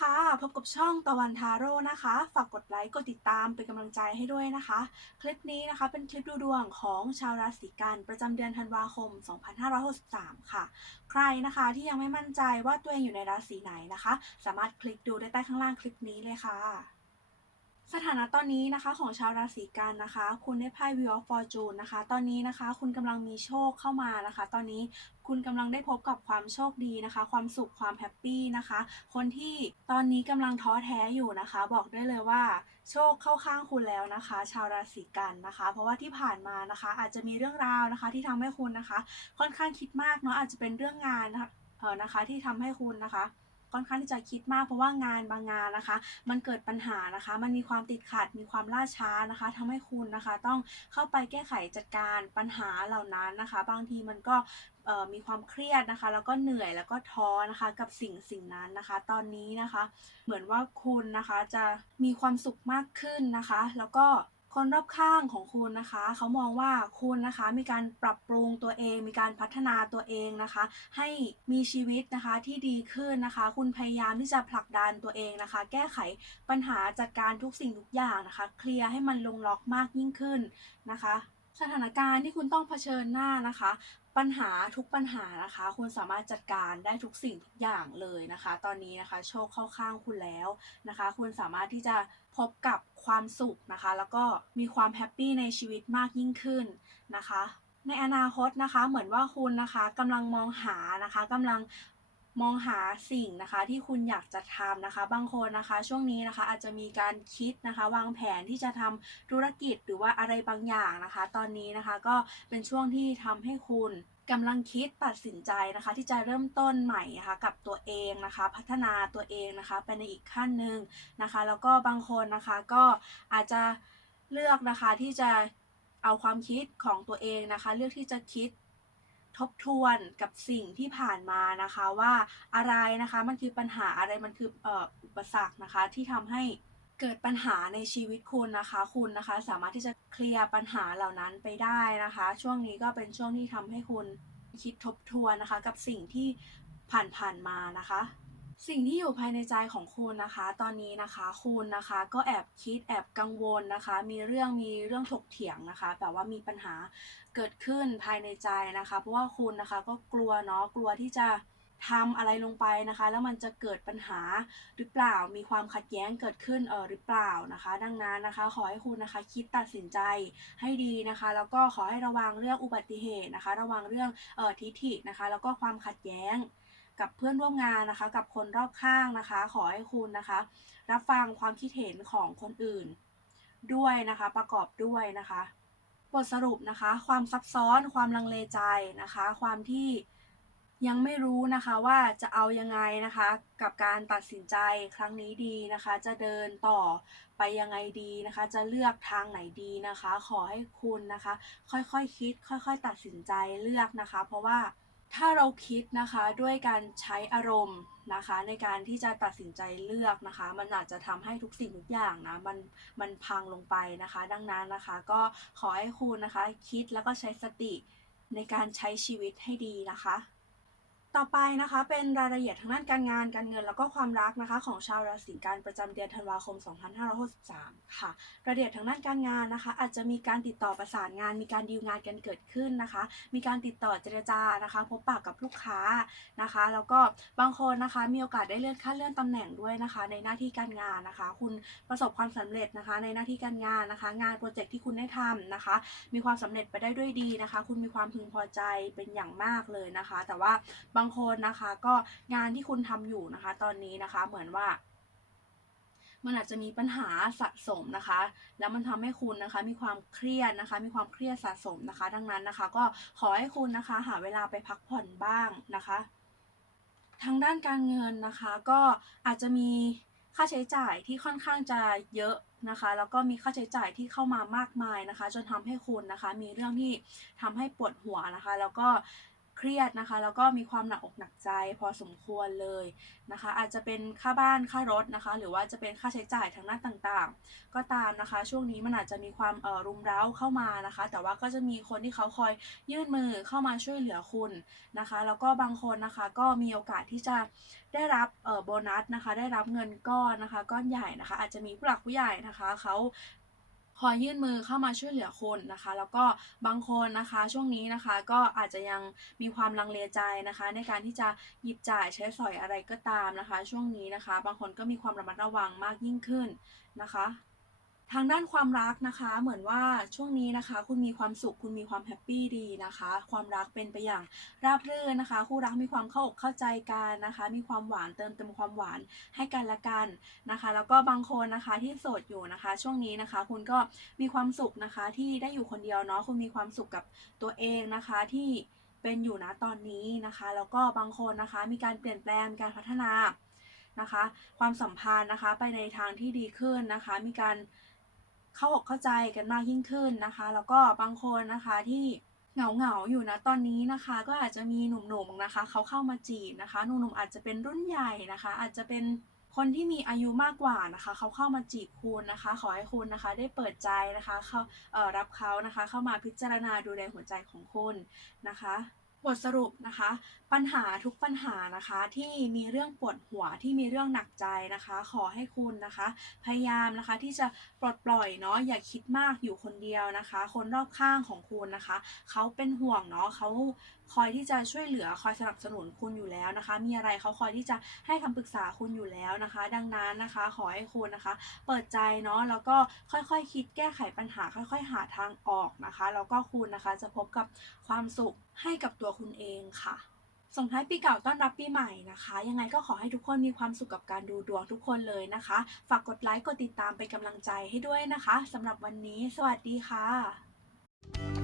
ค่ะ พบกับช่องตะวันทาโร่นะคะ ฝากกดไลค์ กดติดตามเป็นกำลังใจให้ด้วยนะคะ คลิปนี้นะคะเป็นคลิปดูดวงของชาวราศีกันประจำเดือนธันวาคม 2563 ค่ะ ใครนะคะที่ยังไม่มั่นใจว่าตัวเองอยู่ในราศีไหนนะคะ สามารถคลิกดูได้ใต้ข้างล่างคลิปนี้เลยค่ะ สถานะตอนนี้นะคะของชาวราศีกันนะคะ คุณได้ไพ่ Wheel of Fortune นะคะ ตอนนี้นะคะ คุณกำลังมีโชคเข้ามานะคะ ตอนนี้คุณกำลังได้พบกับความโชคดีนะคะ ความสุขความแฮปปี้นะคะ คนที่ตอนนี้กำลังท้อแท้อยู่นะคะ บอกได้เลยว่า โชคเข้าข้างคุณแล้วนะคะ ชาวราศีกันนะคะ เพราะว่าที่ผ่านมานะคะ อาจจะมีเรื่องราวนะคะ ที่ทำให้คุณนะคะ ค่อนข้างคิดมากเนาะอาจจะเป็นเรื่องงานนะคะเออนะคะที่ทำให้คุณนะคะ ค่อนข้างที่จะคิดมากเพราะว่างานบางงานนะคะ มันเกิดปัญหานะคะ มันมีความติดขัดมีความล่าช้านะคะทำให้คุณนะคะ ต้องเข้าไปแก้ไขจัดการปัญหาเหล่านั้นนะคะ บางทีมันก็มีความเครียดนะคะ แล้วก็เหนื่อยแล้วก็ท้อนะคะ กับสิ่งสิ่งนั้นนะคะ ตอนนี้นะคะ เหมือนว่าคุณนะคะจะมีความสุขมากขึ้นนะคะ แล้วก็ คนรอบข้างของคุณนะคะ เขามองว่าคุณนะคะมีการปรับปรุงตัวเอง มีการพัฒนาตัวเองนะคะ ให้มีชีวิตนะคะที่ดีขึ้นนะคะ คุณพยายามที่จะผลักดันตัวเองนะคะ แก้ไขปัญหาจัดการทุกสิ่งทุกอย่างนะคะ เคลียร์ให้มันลงล็อกมากยิ่งขึ้นนะคะสถานการณ์ที่คุณต้องเผชิญหน้านะคะ ปัญหาทุกปัญหานะคะ คุณสามารถจัดการได้ทุกสิ่งทุกอย่างเลยนะคะ ตอนนี้นะคะ โชคเข้าข้างคุณแล้วนะคะ คุณสามารถที่จะพบกับความสุขนะคะ แล้วก็มีความแฮปปี้ในชีวิตมากยิ่งขึ้นนะคะ ในอนาคตนะคะ เหมือนว่าคุณนะคะกำลังมองหานะคะกำลัง มองหาสิ่งนะคะที่คุณอยากจะทำนะคะ บางคนนะคะ ช่วงนี้นะคะอาจจะมีการคิดนะคะ วางแผนที่จะทำธุรกิจหรือว่าอะไรบางอย่างนะคะ ตอนนี้นะคะก็เป็นช่วงที่ทำให้คุณกำลังคิดตัดสินใจนะคะ ที่จะเริ่มต้นใหม่นะคะกับตัวเองนะคะ พัฒนาตัวเองนะคะไปในอีกขั้นหนึ่งนะคะ แล้วก็บางคนนะคะก็อาจจะเลือกนะคะที่จะเอาความคิดของตัวเองนะคะ เลือกที่จะคิด ทบทวนกับสิ่งที่ผ่านมานะคะว่าอะไรนะคะมันคือปัญหาอะไรมันคืออุปสรรคนะคะที่ทำให้เกิดปัญหาในชีวิตคุณนะคะ คุณนะคะสามารถที่จะเคลียร์ปัญหาเหล่านั้นไปได้นะคะ ช่วงนี้ก็เป็นช่วงที่ทำให้คุณคิดทบทวนนะคะ กับสิ่งที่ผ่านๆมานะคะ สิ่งที่อยู่ภายในใจของคุณนะคะ ตอนนี้นะคะคุณนะคะก็แอบคิดแอบกังวลนะคะ มีเรื่องมีเรื่องถกเถียงนะคะแบบว่ามีปัญหาเกิดขึ้นภายในใจนะคะ เพราะว่าคุณนะคะก็กลัวเนาะกลัวที่จะทำอะไรลงไปนะคะ แล้วมันจะเกิดปัญหาหรือเปล่ามีความขัดแย้งเกิดขึ้นเออหรือเปล่านะคะ ดังนั้นนะคะ ขอให้คุณนะคะคิดตัดสินใจให้ดีนะคะ แล้วก็ขอให้ระวังเรื่องอุบัติเหตุนะคะ ระวังเรื่องเออทิฐินะคะ แล้วก็ความขัดแย้ง กับเพื่อนร่วมงานนะคะ กับคนรอบข้างนะคะ ขอให้คุณนะคะ รับฟังความคิดเห็นของคนอื่น ด้วยนะคะประกอบด้วยนะคะ บทสรุปนะคะ ความซับซ้อนความลังเลใจนะคะ ความที่ยังไม่รู้นะคะว่าจะเอายังไงนะคะ กับการตัดสินใจครั้งนี้ดีนะคะ จะเดินต่อไปยังไงดีนะคะ จะเลือกทางไหนดีนะคะ ขอให้คุณนะคะ ค่อยๆคคิด ค่อย ๆ ตัดสินใจเลือกนะคะ เพราะว่า ถ้าเราคิดนะคะด้วยการใช้อารมณ์นะคะ ในการที่จะตัดสินใจเลือกนะคะ มันอาจจะทำให้ทุกสิ่งทุกอย่างนะมันมันพังลงไปนะคะ ดังนั้นนะคะ ก็ขอให้คุณนะคะ คิดแล้วก็ใช้สติในการใช้ชีวิตให้ดีนะคะ ต่อไปนะคะเป็นรายละเอียดทางด้านการงานการเงินแล้วก็ความรักนะคะ ของชาวราศีกันประจำเดือนธันวาคม 2563 ค่ะ รายละเอียดทางด้านการงานนะคะ อาจจะมีการติดต่อประสานงาน มีการดีลงานกันเกิดขึ้นนะคะ มีการติดต่อเจรจานะคะ พบปะกับลูกค้านะคะ แล้วก็บางคนนะคะมีโอกาสได้เลื่อนขั้นเลื่อนตำแหน่งด้วยนะคะ ในหน้าที่การงานนะคะ คุณประสบความสำเร็จนะคะ ในหน้าที่การงานนะคะ งานโปรเจกต์ที่คุณได้ทำนะคะ มีความสำเร็จไปได้ด้วยดีนะคะ คุณมีความพึงพอใจเป็นอย่างมากเลยนะคะ แต่ว่าบางางคนนะคะ ก็งานที่คุณทำอยู่นะคะ ตอนนี้นะคะเหมือนว่ามันอาจจะมีปัญหาสะสมนะคะ แล้วมันทำให้คุณนะคะ มีความเครียดนะคะ มีความเครียดสะสมนะคะ ดังนั้นนะคะ ก็ขอให้คุณนะคะ หาเวลาไปพักผ่อนบ้างนะคะ ทางด้านการเงินนะคะ ก็อาจจะมีค่าใช้จ่ายที่ค่อนข้างจะเยอะนะคะ แล้วก็มีค่าใช้จ่ายที่เข้ามามากมายนะคะ จนทำให้คุณนะคะ มีเรื่องที่ทำให้ปวดหัวนะคะ แล้วก็ เครียดนะคะ แล้วก็มีความหนักอกหนักใจพอสมควรเลยนะคะ อาจจะเป็นค่าบ้านค่ารถนะคะ หรือว่าจะเป็นค่าใช้จ่ายทางด้านต่างๆ ก็ตามนะคะ ช่วงนี้มันอาจจะมีความเอ่อรุมเร้าเข้ามานะคะ แต่ว่าก็จะมีคนที่เขาคอยยื่นมือเข้ามาช่วยเหลือคุณนะคะ แล้วก็บางคนนะคะก็มีโอกาสที่จะได้รับเอ่อโบนัสนะคะ ได้รับเงินก้อนนะคะ ก้อนใหญ่นะคะ อาจจะมีผู้หลักผู้ใหญ่นะคะเขา อยยื่นมือเข้ามาช่วยเหลือคนนะคะ แล้วก็บางคนนะคะช่วงนี้นะคะก็อาจจะยังมีความลังเลใจนะคะ ในการที่จะหยิบจ่ายใช้สอยอะไรก็ตามนะคะ ช่วงนี้นะคะ บางคนก็มีความระมัดระวังมากยิ่งขึ้นนะคะ ทางด้านความรักนะคะ เหมือนว่าช่วงนี้นะคะ คุณมีความสุขคุณมีความแฮปปี้ดีนะคะ ความรักเป็นไปอย่างราบรื่นนะคะ คู่รักมีความเข้าอกเข้าใจกันนะคะ มีความหวานเติมเต็มความหวานให้กันและกันนะคะ แล้วก็บางคนนะคะที่โสดอยู่นะคะ ช่วงนี้นะคะ คุณก็มีความสุขนะคะที่ได้อยู่คนเดียวเนาะคุณมีความสุขกับตัวเองนะคะที่เป็นอยู่นะตอนนี้นะคะ แล้วก็บางคนนะคะ มีการเปลี่ยนแปลงการพัฒนานะคะ ความสัมพันธ์นะคะ ไปในทางที่ดีขึ้นนะคะ มีการ เข้าอกเข้าใจกันมากยิ่งขึ้นนะคะ แล้วก็บางคนนะคะที่เหงาเหงาๆอยู่นะตอนนี้นะคะ ก็อาจจะมีหนุ่มๆนะคะเขาเข้ามาจีบนะคะ หนุ่มๆอาจจะเป็นรุ่นใหญ่นะคะ อาจจะเป็นคนที่มีอายุมากกว่านะคะ เขาเข้ามาจีบคุณนะคะ ขอให้คุณนะคะ ได้เปิดใจนะคะ เขาเอ่อรับเขานะคะ เข้ามาพิจารณาดูแลหัวใจของคุณนะคะ บทสรุปนะคะ ปัญหาทุกปัญหานะคะที่มีเรื่องปวดหัวที่มีเรื่องหนักใจนะคะ ขอให้คุณนะคะ พยายามนะคะที่จะปลดปล่อยเนาะอย่าคิดมากอยู่คนเดียวนะคะ คนรอบข้างของคุณนะคะ เขาเป็นห่วงเนาะเขา คอยที่จะช่วยเหลือคอยสนับสนุนคุณอยู่แล้วนะคะ มีอะไรเขาคอยที่จะให้คำปรึกษาคุณอยู่แล้วนะคะ ดังนั้นนะคะขอให้คุณนะคะ เปิดใจเนาะแล้วก็ค่อยๆคคิดแก้ไขปัญหา ค่อยๆ หาทางออกนะคะแล้วก็คุณนะคะจะพบกับความสุขให้กับตัวคุณเองค่ะส่งท้ายปีเก่าต้อนรับปีใหม่นะคะ ยังไงก็ขอให้ทุกคนมีความสุขกับการดูดวงทุกคนเลยนะคะ ฝากกดไลค์กดติดตามเป็นกำลังใจให้ด้วยนะคะสำหรับวันนี้ สวัสดีค่ะ